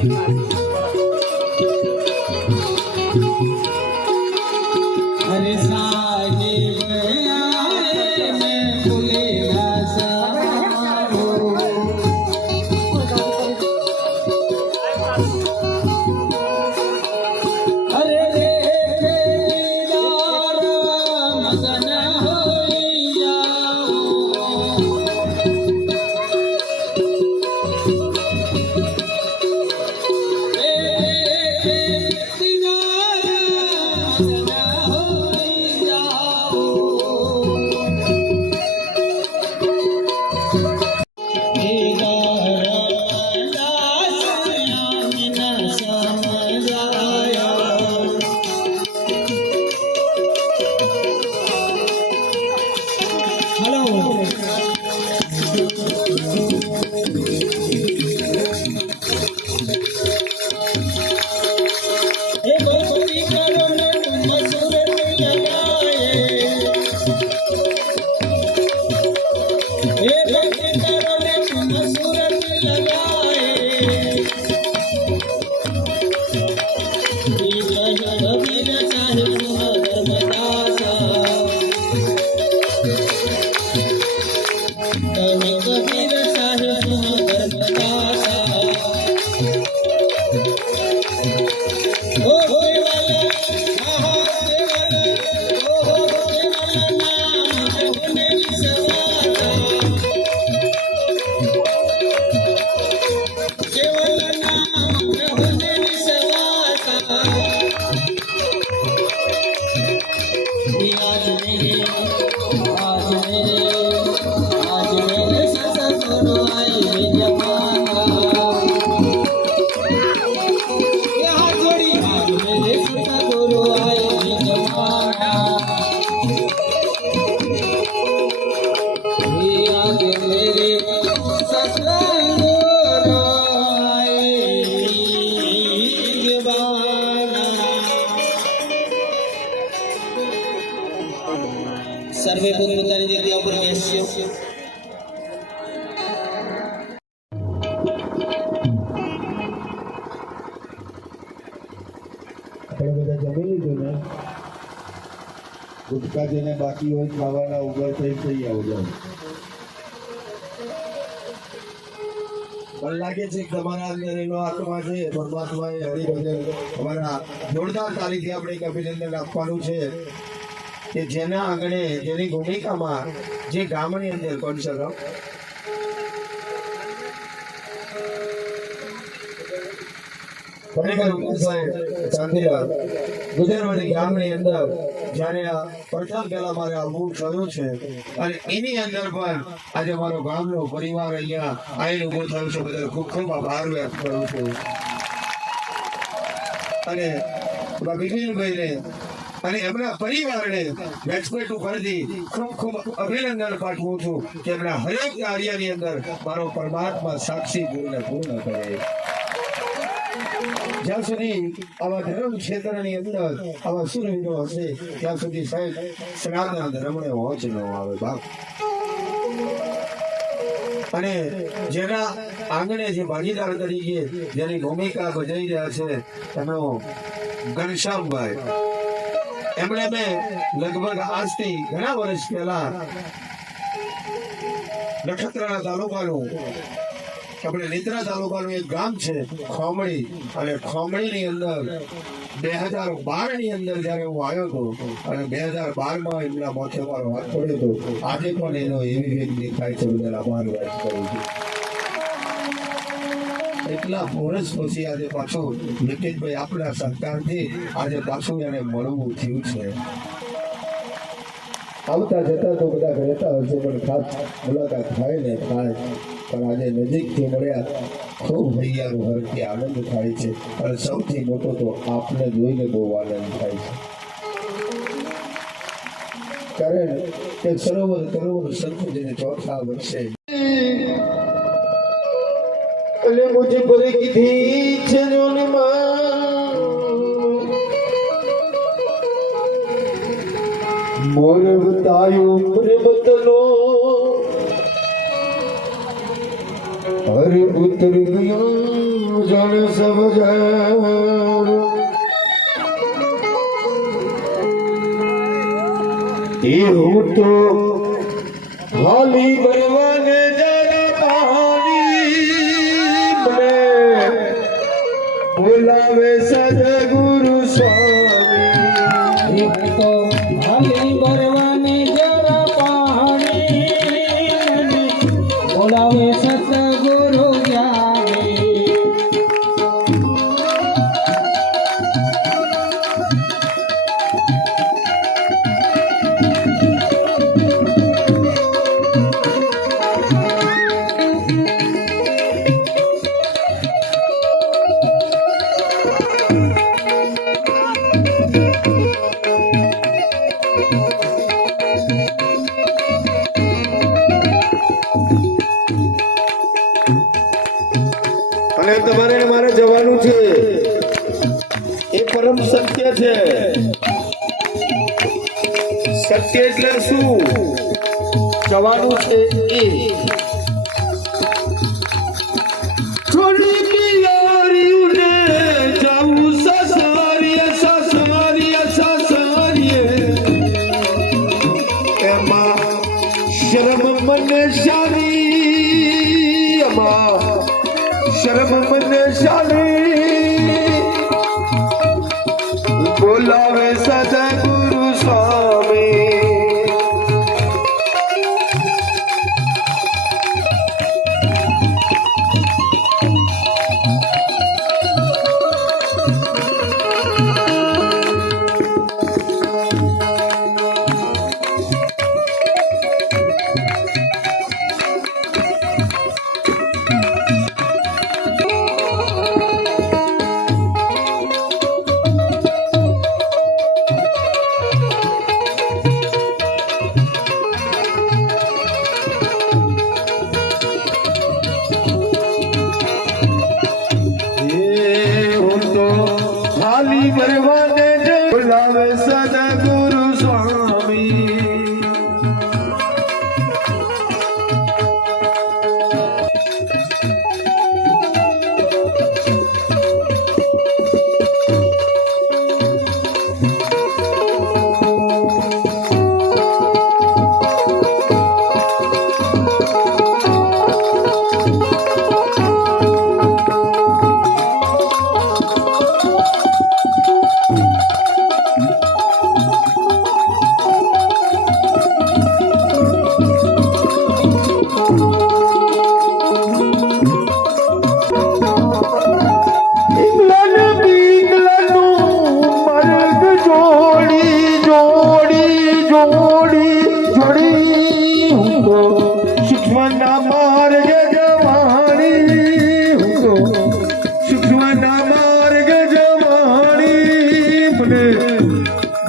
अरे साहिब आए मैं भूले ना सको। अरे देखे दीदार मगन होई जाओ। देखे दीदार मगन सर्वे पोतपोतानी जग्યા ઉપર બેસ્યો। આપણે બધા જમી લીધું ને? ગુટકા જેને બાકી હોય ખાવાના ઉભર થઈ આવજો। મને લાગે છે કે તમારા અંદર એનો આત્મા છે, પરમાત્માએ હરિભજન અમારા જોરદાર તારીખથી આપણે એક અભિનંદન આપવાનું છે કે જેના આંગણે જેની ભૂમિકામાં જે ગામની અંદર કરી શકો ગુજરાતની ગામની અંદર જ્યારે આ પ્રથમ પહેલા મારે આવવું થયું છે અને એની અંદર પણ આજે મારો ગામનો પરિવાર અહીંયા આવીને ઉભો થયો છે, બધા ખૂબ ખૂબ આભાર વ્યક્ત કરું છું। અને બિપિનભાઈને અને એમના પરિવારને રેસ્પેક્ટ ઉપરથી ખૂબ ખૂબ અભિનંદન પાઠવું છું કે એમના હરેક કાર્યની અંદર મારો પરમાત્મા સાક્ષી પૂર્ણ કરે। જ્યાં સુધી આવા ધર્મ ક્ષેત્રની અંદર આવા સુરવીરો હશે ત્યાં સુધી સાહેબ સનાતન ધર્મને વોચ ન આવે બાપ। અને જેના આંગણે જે ભાગીદાર તરીકે જેની ભૂમિકા ભજવી રહ્યા છે એમનો ઘનશ્યામભાઈ, એમણે મેં લગભગ આજથી ઘણા વર્ષ પહેલા નખત્રાણા તાલુકાનું આપણે નેત્રા તાલુકાનું એક ગામ છે ખોમડી, અને ખોમડીની અંદર 2012 ની અંદર જયારે હું આવ્યો હતો અને 2012 એમના મોથે મારો હાથ પડ્યો હતો, આજે પણ એનો એવી વેગ દેખાય છે, બધા આભાર વ્યક્ત કરું છું। એટલા વર્ષ પછી આજે પાછું નીતિનભાઈ આપણા સરકારથી આજે પાછું એને મળવું થયું છે। આવતા જતા તો બધા રહેતા હશે પણ ખાસ મુલાકાત થાય ને થાય, પણ આજે નજીકથી મળ્યા ખૂબ હૈયાનું હરથી આનંદ થાય છે। અને સૌથી મોટો તો આપને જોઈને બહુ આનંદ થાય છે, કારણ કે સરોવર સંતોષીને ચોથા વર્ષે અને મુझे પર કીધી છે મોર બતાયું પર્વતનો હર ઉતર ગયો જન સબ હું તો હાલી બનવાને જરા પાણી બોલાવે સદગુરુ સ્વામી એક તો હાલી ભરવાને જરા પાણી બોલાવે સતગુરુ જ્ઞાની અને તમારે ને મારે જવાનું છે એ પરમ સત્ય છે સત્ય એટલે શું જવાનું છે એ છોડી પિયાર્યું ને જાવું સસરીએ સસરીએ સસરીએ એમાં શરમ મને શાની એમાં શરમ મને શાની બોલાવે સદગુરુ સ્વામી હાલી ભરવાને બોલાવે સદગુરુ સ્વામી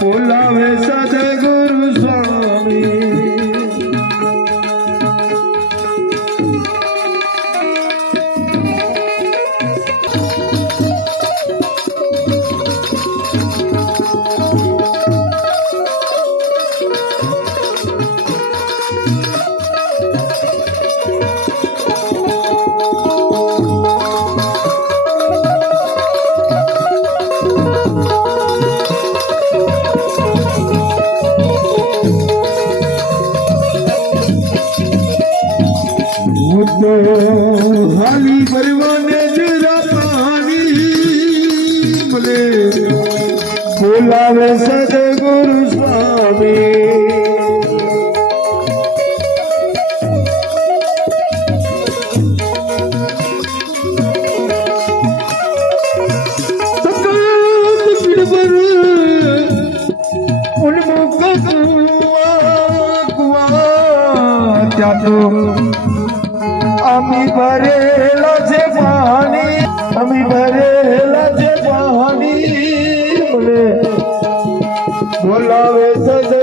બોલાવે સદગુરુ સ્વામી હાલી ભરવાને જરા પાણી બોલાવે સદગુરુ સ્વામી અમી ભરેલા છે પાણી અમી ભરેલા છે પાણી બોલાવે સદ